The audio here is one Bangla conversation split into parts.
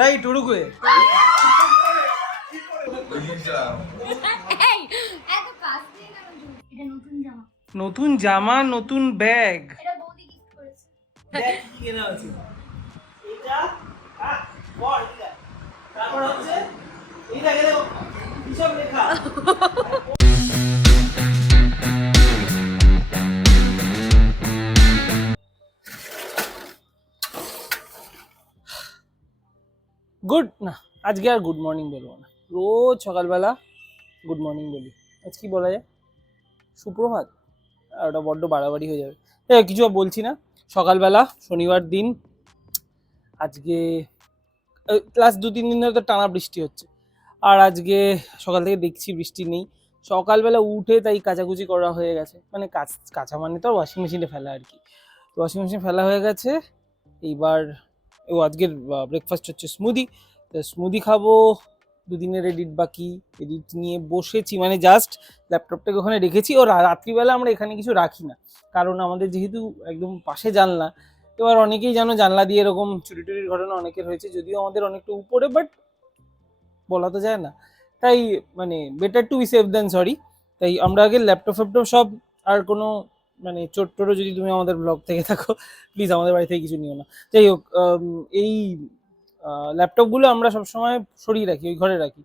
Right Uruguay. নতুন জামা নতুন ব্যাগ। গুড না, আজকে আর গুড মর্নিং বলবো না, রোজ সকালবেলা গুড মর্নিং বলি। আজ কি বলা যায়, সুপ্রভাত, আর ওটা বড্ড বাড়াবাড়ি হয়ে যাবে। কিছু আর বলছি না। সকালবেলা শনিবার দিন, আজকে লাস্ট 2-3 দিন ধরে তো টানা বৃষ্টি হচ্ছে, আর আজকে সকাল থেকে দেখছি বৃষ্টি নেই। সকালবেলা উঠে তাই কাচাকুচি করা হয়ে গেছে, মানে কাঁচা মানে তো ওয়াশিং মেশিনে ফেলা আর কি। ওয়াশিং মেশিনে ফেলা হয়ে গেছে। এইবার আজকের ব্রেকফাস্ট হচ্ছে স্মুদি। তো স্মুদি খাবো, দুদিনের এডিট বাকি, এডিট নিয়ে বসেছি, মানে জাস্ট ল্যাপটপটাকে ওখানে রেখেছি। ও রাত্রিবেলা আমরা এখানে কিছু রাখি না, কারণ আমাদের যেহেতু একদম পাশে জানলা, এবার অনেকেই জানো জানলা দিয়ে এরকম চুরি টুরির ঘটনা অনেকের হয়েছে, যদিও আমাদের অনেকটা উপরে, বাট বলা তো যায় না। তাই মানে better to be safe than sorry. তাই আমরা আগে ল্যাপটপ ফ্যাপটপ সব, আর কোনো মানে চোট টোটো যদি তুমি আমাদের ব্লগ থেকে থাকো প্লিজ আমাদের বাড়ি থেকে কিছু নিও না। যাই হোক, এই ল্যাপটপগুলো আমরা সবসময় সরিয়ে রাখি, ওই ঘরে রাখি।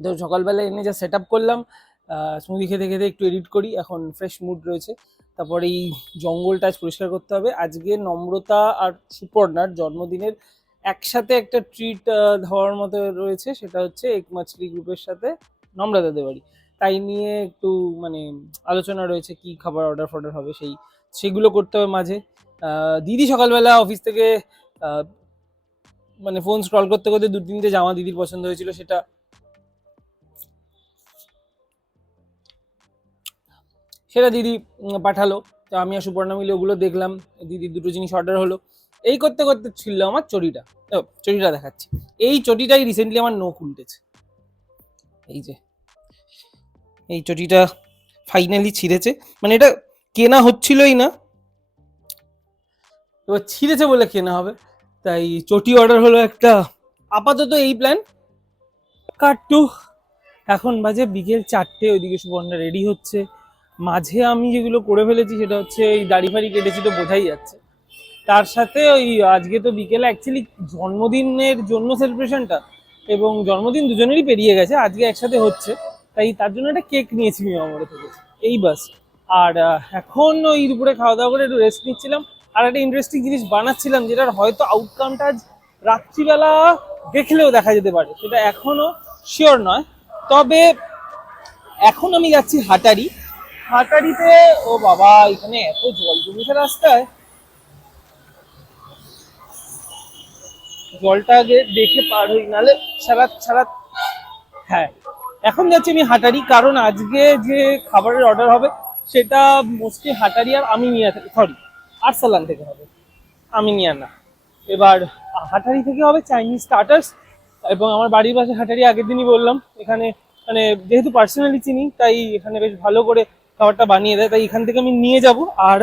তো সকালবেলা এনে যা সেট আপ করলাম, স্মুদি খেতে খেতে একটু এডিট করি, এখন ফ্রেশ মুড রয়েছে। তারপরে এই জঙ্গলটা আজ পরিষ্কার করতে হবে। আজকে নম্রতা আর সুপর্ণার জন্মদিনের একসাথে একটা ট্রিট দেওয়ার মতো রয়েছে, সেটা হচ্ছে এক মাছলি গ্রুপের সাথে নম্রতাদের বাড়ি। তাই নিয়ে একটু মানে আলোচনা রয়েছে, কি খাবার অর্ডার ফর্ডার হবে, সেগুলো করতে হবে মাঝে। দিদি সকালবেলা অফিস থেকে মানে ফোন স্ক্রল করতে করতে 2-3টে জামা দিদির পছন্দ হয়েছিল, সেটা দিদি পাঠালো। তো আমি আর সুপর্ণা মিলে ওগুলো দেখলাম, দিদির 2টো জিনিস অর্ডার হলো। এই করতে করতে ছিল আমার চটিটা দেখাচ্ছি। এই চটিটাই রিসেন্টলি আমার নখ উল্টেছে। এই যে এই চটিটা ফাইনালি ছিঁড়েছে, মানে এটা কেনা হচ্ছিলই না, এবার ছিঁড়েছে বলে কেনা হবে, তাই চটি অর্ডার হলো একটা। আপাতত এই প্ল্যান কাটটু। এখন বাজে বিকেল 4টে, ওইদিকে সুপর্ণা রেডি হচ্ছে। মাঝে আমি যেগুলো করে ফেলেছি সেটা হচ্ছে এই দাড়ি ফাড়ি কেটেছি, তো বোঝাই যাচ্ছে। তার সাথে ওই আজকে তো বিকেলে অ্যাকচুয়ালি জন্মদিনের জন্য সেলিব্রেশনটা, এবং জন্মদিন দুজনেরই পেরিয়ে গেছে, আজকে একসাথে হচ্ছে, তাই তার জন্য একটা কেক নিয়েছি মিয়ামরে থেকে, এই বাস। আর এখন ওই দুপুরে খাওয়া দাওয়া করে একটু রেস্ট নিচ্ছিলাম, আর একটা ইন্টারেস্টিং জিনিস বানাচ্ছিলাম, যেটার হয়তো আউটকামটা আজ রাত্রিবেলা দেখলেও দেখা যেতে পারে, সেটা এখনো শিওর নয়। তবে এখন আমি যাচ্ছি হাটারিতে। ও বাবা, এখানে এত জল জমেছে রাস্তায়, জলটা আগে দেখে পার হই, নাহলে সারা। হ্যাঁ, এখন যাচ্ছি আমি হাটারি, কারণ আজকে যে খাবারের অর্ডার হবে সেটা মোস্টলি হাটারি আর আমিনিয়া থেকে, সরি আরসালান থেকে হবে, আমিনিয়া না। এবার হাটারি থেকে হবে চাইনিজ স্টার্টার্স, এবং আমার বাড়ির পাশে হাটারি, আগের দিনই বললাম, এখানে মানে যেহেতু পার্সোনালি চিনি, তাই এখানে বেশ ভালো করে খাবারটা বানিয়ে দেয়, তাই এখান থেকে আমি নিয়ে যাব। আর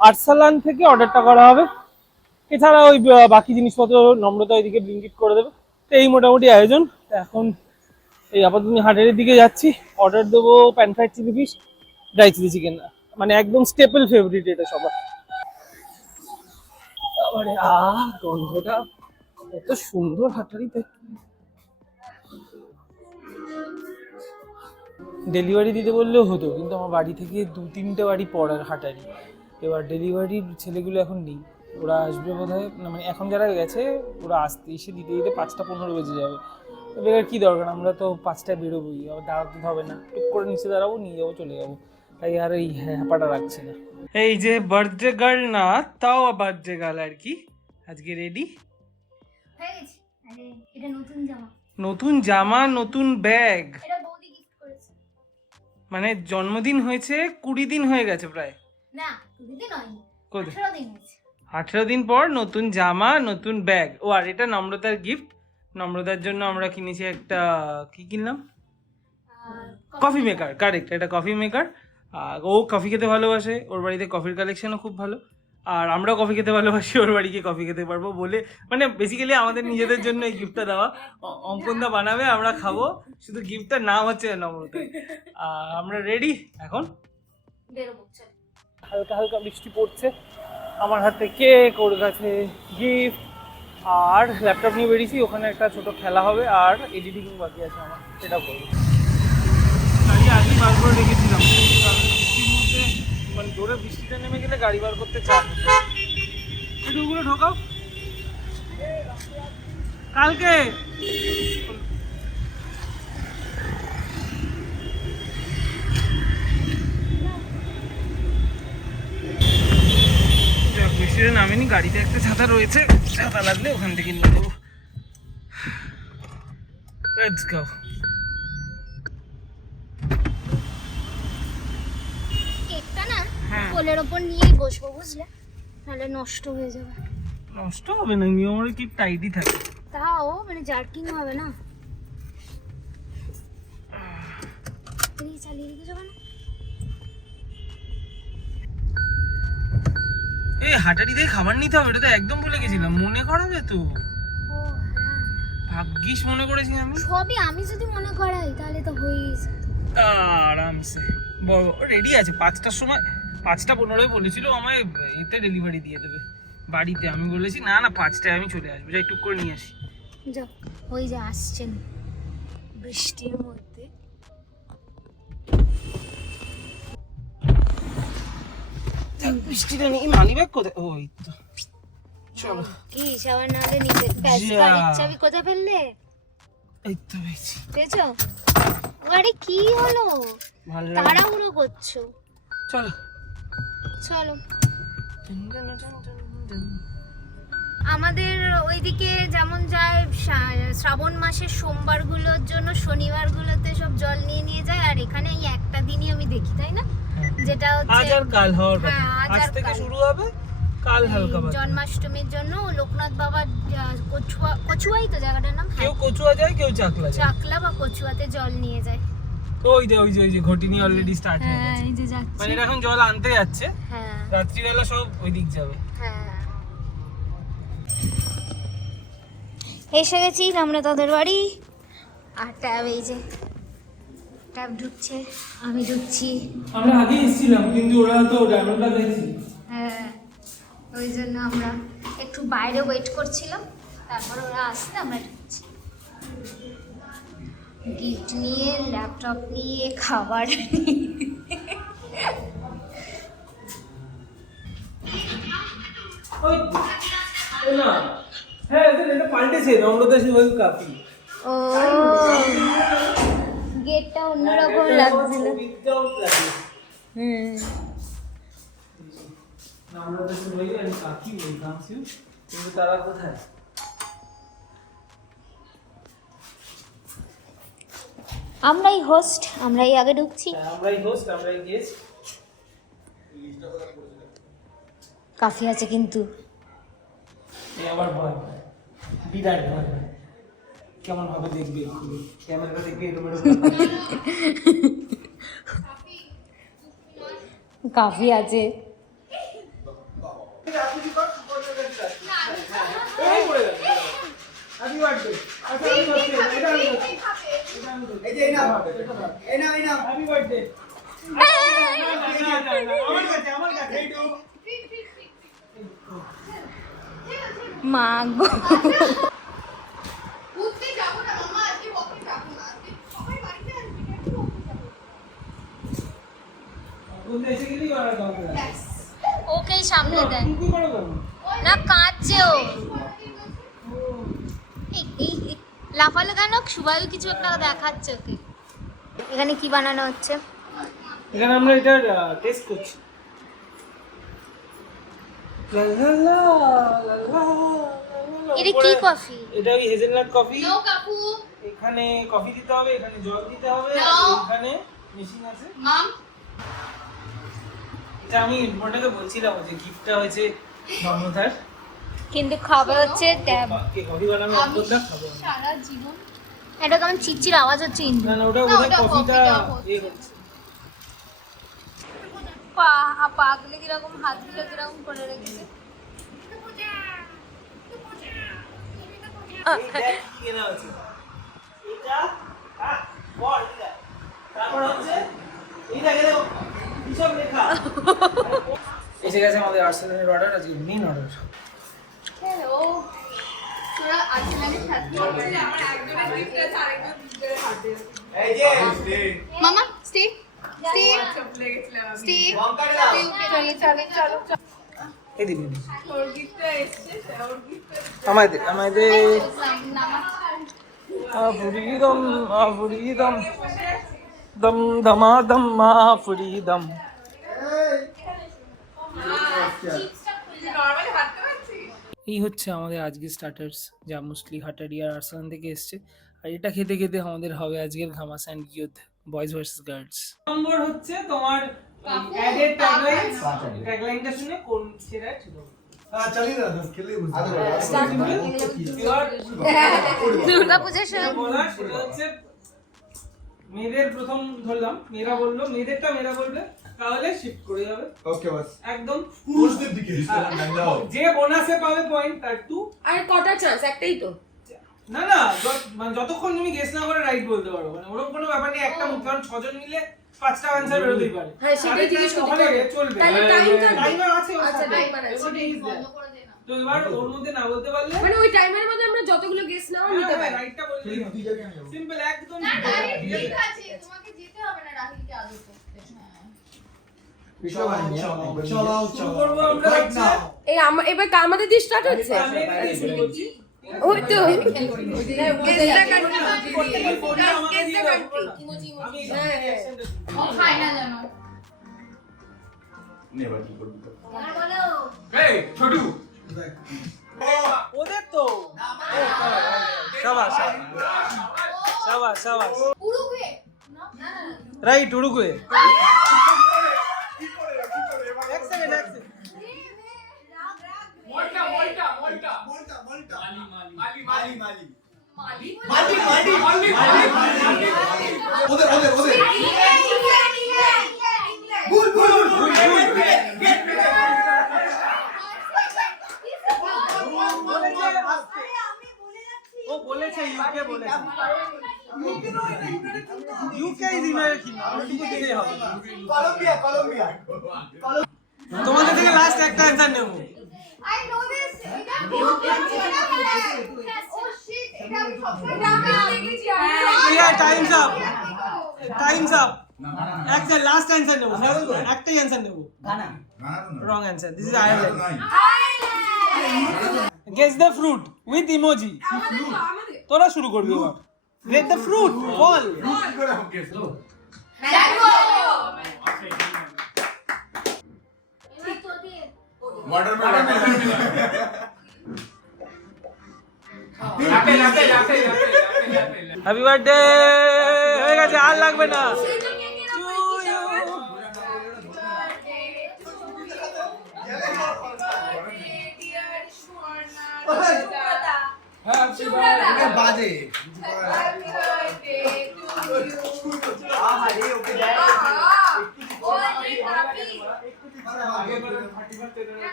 আরসালান থেকে অর্ডারটা করা হবে। এছাড়া ওই বাকি জিনিসপত্র নম্রতা ওইদিকে ব্লিঙ্কিট করে দেবে। তো এই মোটামুটি আয়োজন। এখন এই আপাতত আমি হাটের দিকে যাচ্ছি, অর্ডার দেবো pan fried chilli fish, dry chilli chicken, মানে একদম স্টেপল ফেভারিট এটা সবার। তারপরে গন্ধটা এত সুন্দর হাটারিতে। ডেলিভারি দিতে বললেও হতো, কিন্তু আমার বাড়ি থেকে 2-3টে বাড়ি পড়ার হাটারি। এবার ডেলিভারির ছেলেগুলো এখন নেই, ওরা আসবে বোধহয়, মানে এখন যারা গেছে ওরা এসে দিতে দিতে 5টা 15 বেজে যাবে। তো বেকার কী দরকার, আমরা তো 5টায় বেরোবোই, আবার দাঁড়াতে হবে না, টুক করে নিচে দাঁড়াবো, নিয়ে যাবো, চলে যাবো। তাই আর এই হ্যাপাটা রাখছি না। এই যে বার্থডে গার্ল না, তাও বার্থডে গার্ল আর কি, আজকে রেডি হয়ে গেছি। এটা নতুন জামা, নতুন জামা নতুন ব্যাগ। এটা বৌদি গিফট করেছে। মানে জন্মদিন হয়েছে 20 দিন হয়ে গেছে প্রায়। না, 20 দিন হয়নি, কত? 18 দিন হয়েছে। 18 দিন পর নতুন জামা নতুন ব্যাগ। ও আর এটা নম্রতার গিফট। নম্রতার জন্য আমরা কিনেছি একটা, কি কিনলাম, কফি মেকার, কারেক্ট, এটা কফি মেকার। ও কফি খেতে ভালোবাসে, ওর বাড়িতে কফির কালেকশনও খুব ভালো। আর আমরাও কফি খেতে ভালোবাসি, ওর বাড়ি গিয়ে কফি খেতে পারবো বলে, মানে বেসিক্যালি আমাদের নিজেদের জন্য এই গিফটটা দেওয়া। অঙ্কনদা বানাবে, আমরা খাবো, শুধু গিফটটার নাম হচ্ছে নম্রতা। আর আমরা রেডি এখন বেরোবো, চল। হালকা হালকা বৃষ্টি পড়ছে, আমার হাতে কেক, ওর কাছে গিফট, আর ল্যাপটপ নিয়ে বেরিয়েছি, ওখানে একটা ছোট খেলা হবে আর এডিটিং বাকি আছে আমার, সেটা করবো। গাড়ি আগেই বার করে রেখেছিলাম, কারণ বৃষ্টির মধ্যে মানে জোরে বৃষ্টিটা নেমে গেলে গাড়ি বার করতে চাপ। এটুকুগুলো ঢোকাও কালকে। বৃষ্টিটা নামেনি, গাড়িতে একটা ছাতা রয়েছে, ছাতা লাগলে ওখান থেকে নিয়ে দেবো। Let's go. কেকটা না হ্যাঁ। কোলের ওপর নিয়েই বসবো, বুঝলে, নাহলে নষ্ট হয়ে যাবে। নষ্ট হবে না, নিয়মের কি টাইটই থাকে। তাও মানে জার্কিং হবে না। এই চালিয়ে দিতে যাবে না? এই হাটারি দিয়ে খাবার নিতে হবে, এটা তো একদম ভুলে গেছিলাম, মনে করাবে তো। ও হ্যাঁ, ভাগ্যিস মনে করেছি আমি। সবই আমি যদি মনে করাই তাহলে তো হয়েই যেত। আরামসে রেডি আছে 5টার সময়, 5:15 বলেছিল আমায় এতে ডেলিভারি দিয়ে দেবে বাড়িতে। আমি বলেছি না না 5টায় আমি চলে আসবো, যাই টুক করে নিয়ে আসি। যাক, ওই যে আসছেন বৃষ্টির মধ্যে। বৃষ্টিটা নেই, মানি ব্যাগ কোথায়? ওই তো, চলো। কি সাবান নাহলে নিতে যা। গাড়ির চাবি কোথায় ফেললে? এই তো পেয়েছি। পেয়েছো? গাড়ি কি হলো? ভালো তাড়াহুড়ো করছো। চলো চলো। আমাদের ওইদিকে যেমন যায় শ্রাবণ মাসের সোমবারগুলোর জন্য শনিবারগুলোতে সব জল নিয়ে নিয়ে যায়, আর এখানে এই একটা দিনই আমি দেখি, তাই না? যেটা আজ হচ্ছে আর কাল হওয়ার কথা। হ্যাঁ, আজ আজ আর থেকে কাল। শুরু হবে, কাল হালকা বাতাস। জন্মাষ্টমীর জন্য লোকনাথ বাবার কচুয়াই তো জায়গাটার নাম, কেউ হ্যাঁ, কচুয়া যায়, কেউ চাকলা যায়। চাকলা বা কচুয়াতে জল নিয়ে যায়। তো ওই যে ঘটি নিয়ে অলরেডি স্টার্ট হয়ে হ্যাঁ, গেছে, এই যে যাচ্ছে। মানে এরা এখন জল আনতে যাচ্ছে, হ্যাঁ রাত্রিবেলা সব ওই দিক যাবে। হ্যাঁ, এসে গেছি আমরা তাদের বাড়ি। আর ট্যাব, এই যে ট্যাব ঢুকছে, আমি ঢুকছি। আমরা আগে এসেছিলাম কিন্তু ওরা তো ডায়মন্ডটা দেখছি। হ্যাঁ, ওই জন্য আমরা একটু বাইরে ওয়েট করছিলাম, তারপর ওরা আসতে আমরা ঢুকছি। গিফট নিয়ে, ল্যাপটপ নিয়ে, খাবার নিয়ে। ওই ও না, হ্যাঁ এটা পাল্টেছে, নম্রতা শিবল কাপি। ও, গেটটা অন্যরকম লাগছিল। হুম, নম্রতা শিবল আর কাকি বলতাম শিব, কিন্তু তারা কোথায়? আমরাই হোস্ট, আমরাই আগে ঢুকছি। আমরাই হোস্ট, আমরাই গেস্ট। কাফি আছে কিন্তু। এই আবার ভয় পায়, বিরাট ভয় পায়। কেমন ভাবে দেখবে, ক্যামেরাটা দেখবে এরকম কাফি আছে। Happy birthday. আচ্ছা আমি হচ্ছে এটা আমি হচ্ছে এই যে না হ্যাপি বার্থডে। আমার কাছে এইটু মা গো, ঘুরতে যাবো না মামা, আজকে কফি খাবো না, আজকে সবাই বাড়িতে আসবে, একটু কফি খাবো। বলতে এসে গেলেই ওরা কাউকে ওকেই সামনে দেন কি করো কেন? না, কাঁদছে ও। এই লাফালো কেন? সুবায়ু কিছু একটা দেখাচ্ছে ওকে। এখানে কি বানানো হচ্ছে? এখানে আমরা এটা টেস্ট করছি। লা লা লা লা লা লা। এটা কি কফি? এটা ওই হেজেলনাট কফি। নো কাকু, এখানে কফি দিতে হবে, এখানে জল দিতে হবে, আর No. এখানে মেশিন আছে। মাম এটা আমি মোটাকে বলছিলাম যে গিফটটা হয়েছে নম্রতার। কিন্তু খাবে হচ্ছে ট্যাব। কে কফি বানানো আমি অন্তরটা খাবো না। সারা জীবন এটা কেমন চিচির আওয়াজ হচ্ছে কিন্তু। না ওটা না, বোধহয় ওটা কফিটা কফিটা হচ্ছে। ইয়ে করছে। পাগুলো কিরকম, হাতগুলো কিরকম করে রেখেছে। এসে গেছে আমাদের আর্সেনালের অর্ডার, আজকে মেইন অর্ডার। হ্যালো, তোরা আর্সেনালের সাথে আমার একজনের গিফট আছে আরেকজন গিফটের হাতে এই যে মামা স্টে স্টে ভুলে গেছিলাম আমি। স্টে চলো চলো চলো। এই দিন তোর গিফটটা এসেছে, ওর গিফটটা আমাদের ফ্রিদম ফ্রিদম দম দমা দম মা ফ্রিদম। নরমালি হাঁটতে পারছিস? এই হচ্ছে আমাদের আজকে স্টার্টার্স, যা মোস্টলি হাটারি আর আর্সেনাল থেকে এসছে। আর এটা খেতে খেতে আমাদের হবে আজকের ঘামাস and youth, boys versus girls. Number হচ্ছে তোমার অ্যাডেড ট্যাগলাইনটা শুনে কোন ছেড়ে ছিল। हाँ चलिए ना 10 खेलिए দুর্গা পূজার সময় বলার সেটা হচ্ছে মেয়েদের প্রথম ধরলাম, মেয়েরা বললো, মেয়েদেরটা মেয়েরা বলবে, তাহলে শিফট করে যাবে ओके बस একদম। পুরুষদের দিকে নাও যে বোনাসে পাবে পয়েন্ট তার 2। আর কটা চান্স? একটাই তো। না না, মানে যতক্ষণ তুমি গেস না করে রাইট বলতে পারো, মানে ওরকম কোনো ব্যাপার নেই। একটা মুখ, কারণ 6 জন মিলে 5টা আনসার বেরোতেই পারে। হ্যাঁ, সেটাই জিজ্ঞেস করতে তাহলে হবে। চলবে। তাহলে time থাকবে? টাইমার আছে ওর আচ্ছা, সাথে। timer আছে। Everybody is there. তো এবার ওর মধ্যে না বলতে পারলে মানে ওই টাইমের মধ্যে আমরা যতগুলো গেস নাও নিতে পারি। রাইটটা বললেই হবে। সিম্পল, একদম না simple। ঠিক আছে তোমাকে যেতে হবে না রাহিলকে আদর করতে चलाओ শুরু করবো আমরা হচ্ছে এই এবার আমাদের দিয়ে স্টার্ট হচ্ছে। আমি দিয়ে শুরু করছি। ওই তো আমি ফাইনাল জানো नेवर की कर বলো ওদের তো শাবাশ শাবাশ শাবাশ উরুগুয়ে না না রাইট, উরুগুয়ে। এক সেকেন্ড ও বলেছে ইউকে বলেছে। ইউকে ইজ ইউনাইটেড কিংডম, ওটুকু দিতেই হবে। তোমাদের থেকে লাস্ট একটা অ্যানসার নেব। আই নো দিস এটা ও শিট এটা আমি সবসময় দেখেছি clear, times up, times up. একটা লাস্ট অ্যানসার নেব, একটাই অ্যানসার নেব। Wrong answer, this is Ireland. Guess the fruit with emoji. তোরা শুরু করবি এবার। গেট দ্য ফ্রুট, বল। দেখো হ্যাপি বার্থডে হয়ে গেছে, আর লাগবে না। बाजे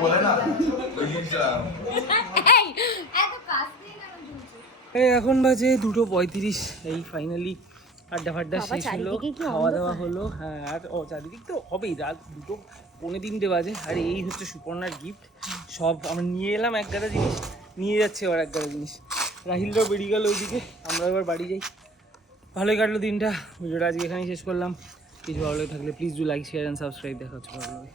बोला ना এই এত কাছ দিয়ে কেন ঝুলছো? এই এখন বাজে 2:35। এই ফাইনালি আড্ডা ফাড্ডা বাবা, শেষ হলো, চারিদিকে কি খাওয়া দাওয়া অন্ধকার। হলো। হ্যাঁ, আর চারিদিক তো হবেই, রাত 2:45 বাজে। আর এই হচ্ছে সুপর্ণার গিফট। সব আমরা নিয়ে এলাম এক গাদা জিনিস, নিয়ে যাচ্ছে এবার এক গাদা জিনিস। রাহিলরাও বেরিয়ে গেল ওইদিকে, আমরা এবার বাড়ি যাই। ভালোই কাটলো দিনটা। ভিডিওটা আজকে এখানেই শেষ করলাম। কিছু ভালো লাগে থাকলে please do like, share and subscribe. দেখা হচ্ছে ভালো লাগে।